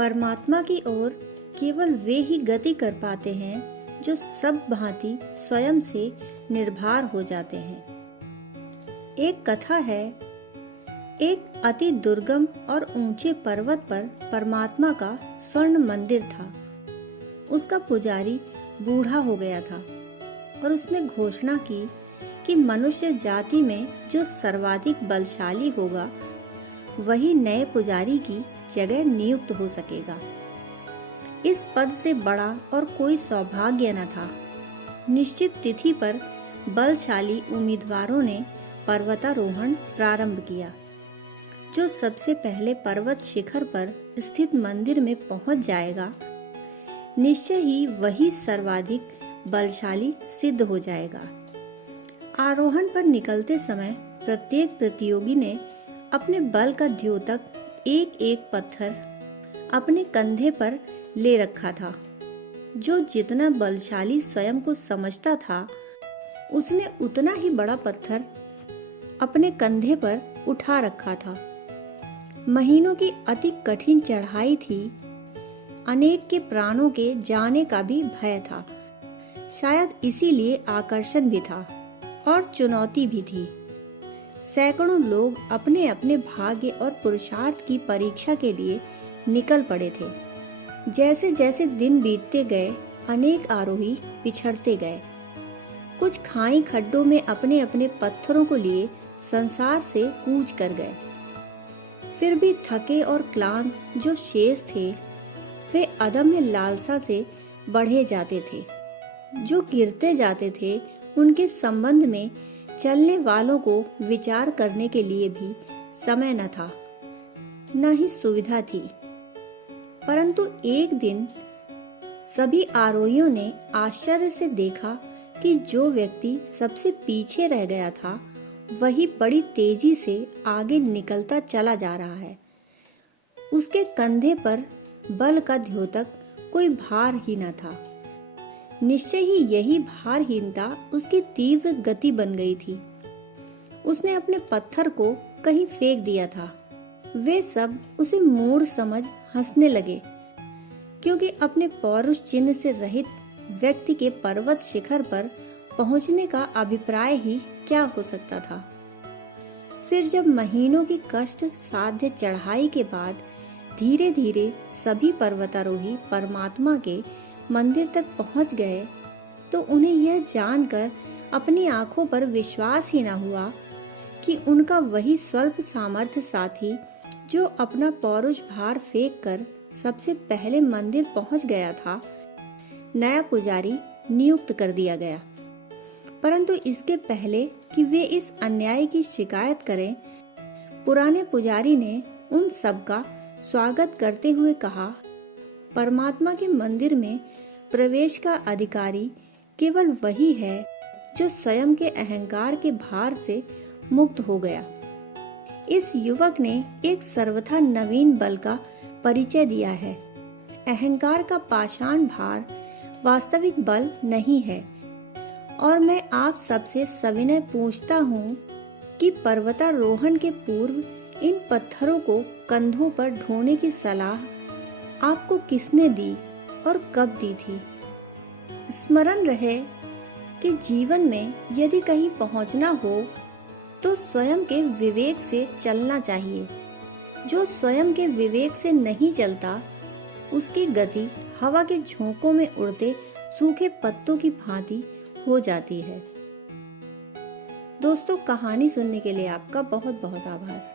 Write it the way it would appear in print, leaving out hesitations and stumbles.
परमात्मा की ओर केवल वे ही गति कर पाते हैं जो सब भांति स्वयं से निर्भर हो जाते हैं। एक कथा है, एक अति दुर्गम और ऊंचे पर्वत पर परमात्मा का स्वर्ण मंदिर था। उसका पुजारी बूढ़ा हो गया था और उसने घोषणा की कि मनुष्य जाति में जो सर्वाधिक बलशाली होगा वही नए पुजारी की जगह नियुक्त हो सकेगा। इस पद से बड़ा और कोई सौभाग्य न था। निश्चित तिथि पर बलशाली उम्मीदवारों ने पर्वतारोहण प्रारंभ किया। जो सबसे पहले पर्वत शिखर पर स्थित मंदिर में पहुंच जाएगा, निश्चय ही वही सर्वाधिक बलशाली सिद्ध हो जाएगा। आरोहण पर निकलते समय प्रत्येक प्रतियोगी ने अपने बल का द्योतक एक एक पत्थर अपने कंधे पर ले रखा था। जो जितना बलशाली स्वयं को समझता था, उसने उतना ही बड़ा पत्थर अपने कंधे पर उठा रखा था। महीनों की अति कठिन चढ़ाई थी। अनेक के प्राणों के जाने का भी भय था। शायद इसीलिए आकर्षण भी था और चुनौती भी थी। सैकड़ों लोग अपने अपने भाग्य और पुरुषार्थ की परीक्षा के लिए निकल पड़े थे। जैसे जैसे दिन बीतते गए, अनेक आरोही पिछड़ते गए। कुछ खाई खड्डों में अपने अपने पत्थरों को लिए संसार से कूच कर गए। फिर भी थके और क्लांत जो शेष थे, वे अदम्य लालसा से बढ़े जाते थे। जो गिरते जाते थे, उनके संबंध में चलने वालों को विचार करने के लिए भी समय न था, न ही सुविधा थी। परंतु एक दिन सभी आरोहियों ने आश्चर्य से देखा कि जो व्यक्ति सबसे पीछे रह गया था, वही बड़ी तेजी से आगे निकलता चला जा रहा है। उसके कंधे पर बल का द्योतक कोई भार ही न था। निश्चय ही यही भारहीनता उसकी तीव्र गति बन गई थी। उसने अपने पत्थर को कहीं फेंक दिया था। वे सब उसे मूढ़ समझ हंसने लगे, क्योंकि अपने पौरुष चिन्ह से रहित व्यक्ति के पर्वत शिखर पर पहुंचने का अभिप्राय ही क्या हो सकता था। फिर जब महीनों की कष्ट साध्य चढ़ाई के बाद धीरे धीरे सभी पर्वतारोही परमात्मा के मंदिर तक पहुंच गए, तो उन्हें यह जानकर अपनी आंखों पर विश्वास ही न हुआ कि उनका वही स्वल्प सामर्थ्य साथी, जो अपना पौरुष भार फेंक कर सबसे पहले मंदिर पहुंच गया था, नया पुजारी नियुक्त कर दिया गया। परंतु इसके पहले कि वे इस अन्याय की शिकायत करें, पुराने पुजारी ने उन सब का स्वागत करते हुए कहा, परमात्मा के मंदिर में प्रवेश का अधिकारी केवल वही है जो स्वयं के अहंकार के भार से मुक्त हो गया। इस युवक ने एक सर्वथा नवीन बल का परिचय दिया है। अहंकार का पाषाण भार वास्तविक बल नहीं है। और मैं आप सबसे सविनय पूछता हूँ कि पर्वतारोहण के पूर्व इन पत्थरों को कंधों पर ढोने की सलाह आपको किसने दी और कब दी थी? स्मरण रहे कि जीवन में यदि कहीं पहुंचना हो तो स्वयं के विवेक से चलना चाहिए। जो स्वयं के विवेक से नहीं चलता, उसकी गति हवा के झोंकों में उड़ते सूखे पत्तों की भांति हो जाती है। दोस्तों, कहानी सुनने के लिए आपका बहुत बहुत आभार।